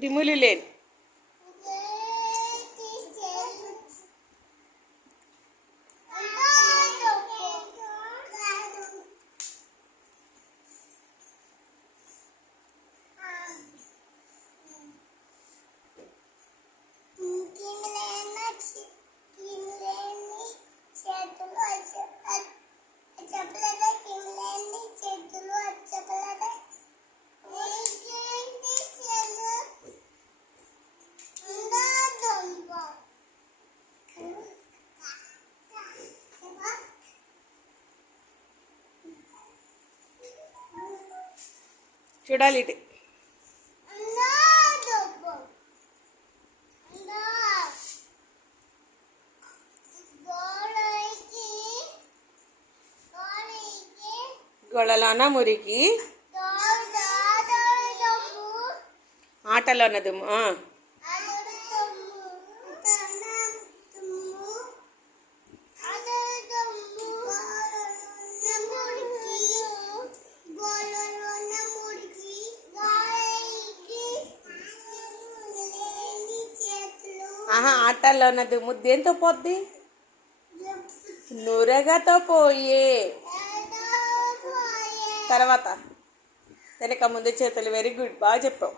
క్రిములు లేని చూడాలి ఇటు. గొడలోన మురికి ఆటలోన దుమ్ము. ఆటల్లో ఉన్న దుమ్ము దేంతో పోద్ది? నురగతో పోయే. తర్వాత వెనక ముందు చేతులు. వెరీ గుడ్, బాగా చెప్పావు.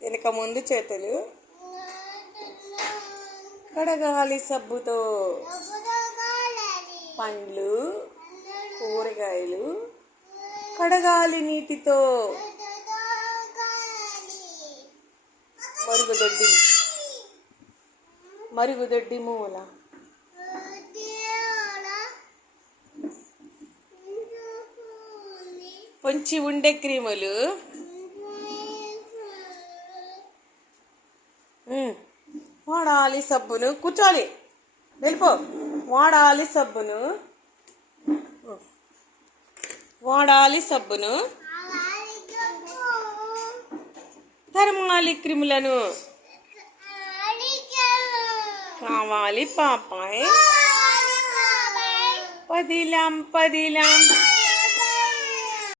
వెనక ముందు చేతులు కడగాలి సబ్బుతో. పండ్లు కూరగాయలు కడగాలి నీటితో. మరుగుదొడ్డి మూల పొంచి ఉండే క్రిములు వాడాలి సబ్బును. కూర్చోాలి, వెళ్ళిపో. వాడాలి సబ్బును తరమాలి క్రిములను. కావాలి పాపాయ్ పదిలం